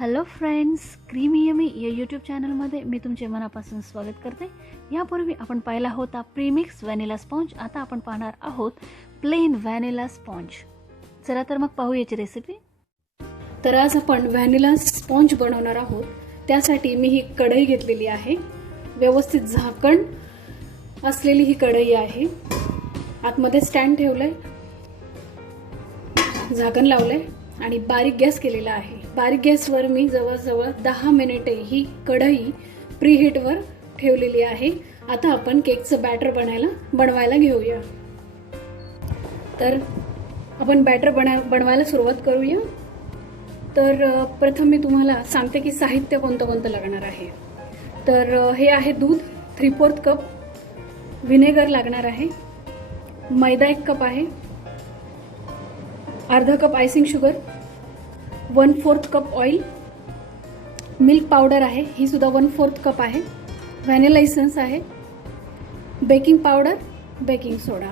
Hello friends, creamy yummy या YouTube चॅनलमध्ये मी तुमचे मनापासून स्वागत करते। यापूर्वी आपण पाहिला होता प्रीमिक्स व्हॅनिला स्पॉन्ज। आता आपण पाहणार आहोत प्लेन व्हॅनिला स्पॉन्ज। चला तर मग पाहू याची रेसिपी। तर आज आपण व्हॅनिला स्पॉन्ज बनवणार आहोत। त्यासाठी मी ही कढई घेतलेली आहे, व्यवस्थित झाकण असलेली ही कढई आहे। आतमध्ये स्टँड ठेवलंय, झाकण लावलंय आणि बारीक गॅस केलेला आहे। बारीक गॅसवर मी जवळजवळ 10 मिनिटे ही कढई प्रीहीटवर ठेवलेली आहे। आता आपण केकचं बॅटर बनवायला घेऊया। तर आपण बॅटर बनवायला सुरुवात करूया। तर प्रथम मी तुम्हाला सांगते की साहित्य कोणतं लागणार आहे। तर हे आहे दूध 3/4 कप, व्हिनेगर लागणार आहे, मैदा 1 कप आहे, अर्धा cup icing sugar, 1/4 cup oil, milk powder आहे, ही सुद्धा 1/4 कप आहे, व्हॅनिला इसेन्स आहे, बेकिंग पावडर, बेकिंग सोडा।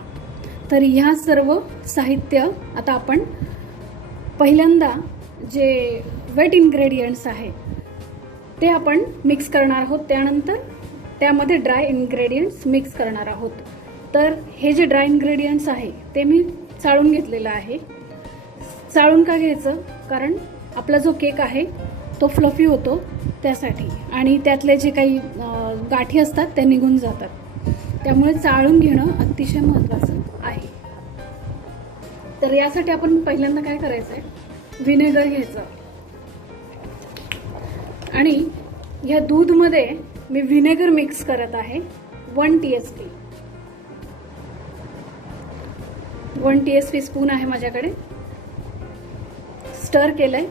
तर ह्या सर्व साहित्य आता आपण पहिल्यांदा जे वेट इन्ग्रेडियंट्स आहे ते आपण मिक्स करणार आहोत। त्यानंतर त्यामध्ये ड्राय इन्ग्रेडियंट्स मिक्स करणार आहोत। तर हे जे ड्राय इन्ग्रेडियंट्स आहे ते मी चाळून घेतलेलं आहे। चाळून का घ्यायचं? कारण आपला जो केक आहे तो फ्लफी होतो त्यासाठी, आणि त्यातले जे काही गाठी असतात त्या निघून जातात। त्यामुळे चाळून घेणं अतिशय महत्त्वाचं आहे। तर यासाठी आपण पहिल्यांदा काय करायचं आहे, व्हिनेगर घ्यायचं आणि ह्या दूधमध्ये मी व्हिनेगर मिक्स करत आहे 1 TSP स्पून आहे माझ्याकडे। स्टर केलंय।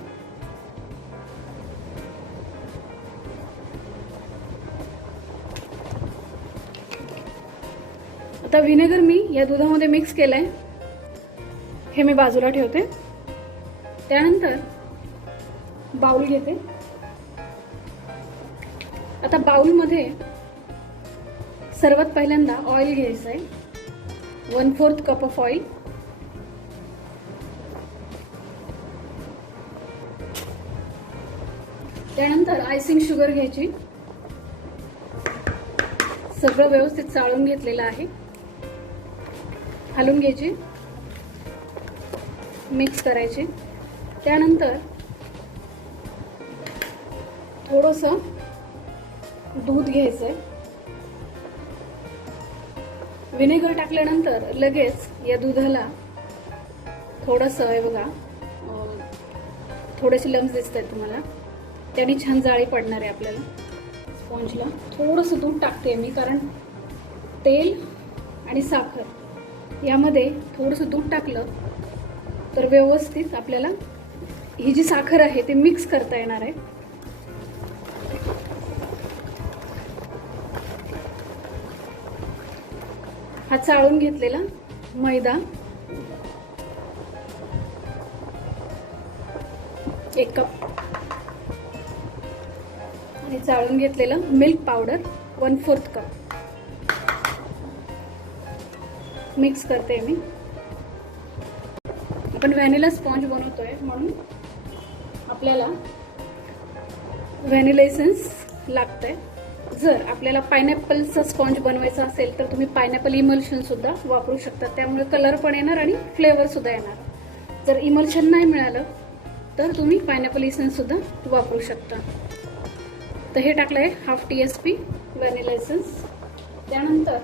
आता व्हिनेगर मी या दुधामध्ये मिक्स केलंय, हे मी बाजूला ठेवते। त्यानंतर बाउल घेते। आता बाउलमध्ये सर्वात पहिल्यांदा ऑइल घ्यायचं आहे, 1/4 कप ऑफ ऑइल, त्यानंतर आयसिंग शुगर घ्यायची, सगळं व्यवस्थित चाळून घेतलेलं आहे, हलवून घ्यायची, मिक्स करायचे। त्यानंतर थोडंसं दूध घ्यायचंय। व्हिनेगर टाकल्यानंतर लगेच या दुधाला थोडंसं आहे बघा, थोडेसे लम्स दिसत आहेत तुम्हाला, त्याने छान जाळी पडणार आहे आपल्याला स्पॉन्जला। थोडंसं दूध टाकते मी, कारण तेल आणि साखर यामध्ये थोडंसं दूध टाकलं तर व्यवस्थित आपल्याला ही जी साखर आहे ते मिक्स करता येणार आहे। हा चाळून घेतलेला मैदा 1 कप आणि चाळून घेतलेलं मिल्क पावडर 1/4 कप मिक्स करते मी। आपण व्हॅनिला स्पॉन्ज बनवतोय म्हणून आपल्याला व्हॅनिला एसेन्स लागतंय। जर आपल्याला पायनॅपलचा स्पॉन्ज बनवायचा असेल तर तुम्ही पायनॅपल इमल्शन सुद्धा वापरू शकता, त्यामुळे कलर पण येणार आणि फ्लेवर सुद्धा येणार। जर इमल्शन नाही मिळालं तर तुम्ही पायनॅपल इसेन्स सुद्धा वापरू शकता। तर हे टाकलंय 1/2 TSP व्हॅनिला एसेन्स, त्यानंतर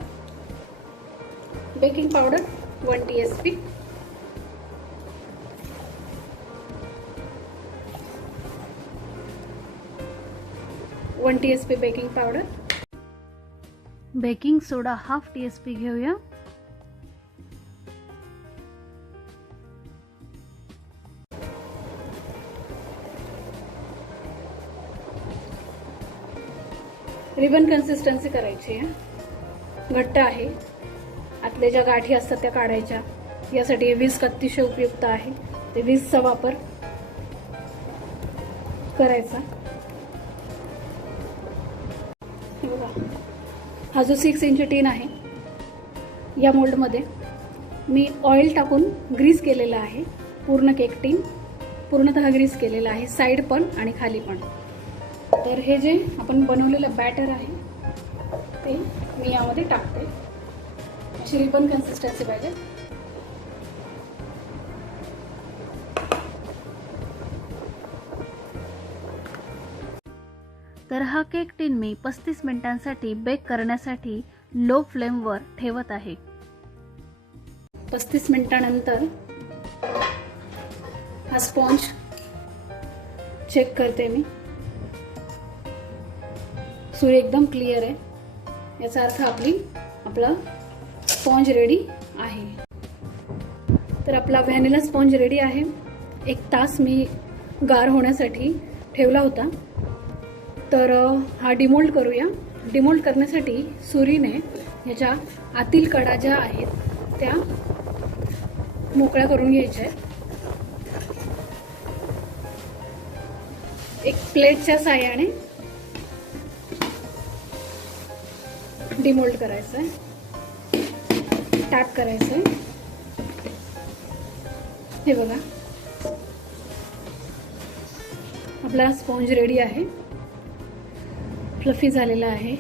baking powder 1 TSP, baking powder, baking soda 1/2 TSP घेऊया, रिबन कन्सिस्टन्सी करायची आहे, घट्ट आहे। आतल्या ज्या गाठी असतात त्या काढायच्या। यासाठी हे व्हिस्क अतिशय उपयुक्त आहे, ते व्हिस्कचा वापर करायचा। हा जो 6 इंच टीन आहे या मोल्डमध्ये मी ऑइल टाकून ग्रीस केलेला आहे पूर्ण केक टीन। पूर्णतः ग्रीस केलेला आहे, साईड पण आणि खाली पण. तर हे जे आपण बनवलेलं बॅटर आहे ते मी यामध्ये टाकते. अशी रिबन कन्सिस्टन्सी पाहिजे. तर हा केक टिन मी 35 मिनिटांसाठी बेक करण्यासाठी लो फ्लेमवर ठेवत आहे. 35 मिनिटानंतर हा स्पॉन्ज चेक करते मी. सूर्य एकदम क्लिअर आहे, याचा अर्थ आपला स्पॉन्ज रेडी आहे. तर आपला व्हॅनिला स्पॉन्ज रेडी आहे. 1 तास मी गार होण्यासाठी ठेवला होता. तर हा डिमोल्ड करूया. डिमोल्ड करण्यासाठी सुरीने ह्याच्या आतील कडा ज्या आहेत त्या मोकळ्या करून घ्यायच्या आहेत. एक प्लेटच्या साहाय्याने डिमोल्ड करायचं आहे, टॅप करायचं आहे. हे बघा, आपला स्पॉन्ज रेडी आहे, फ्लफी झालेला आहे.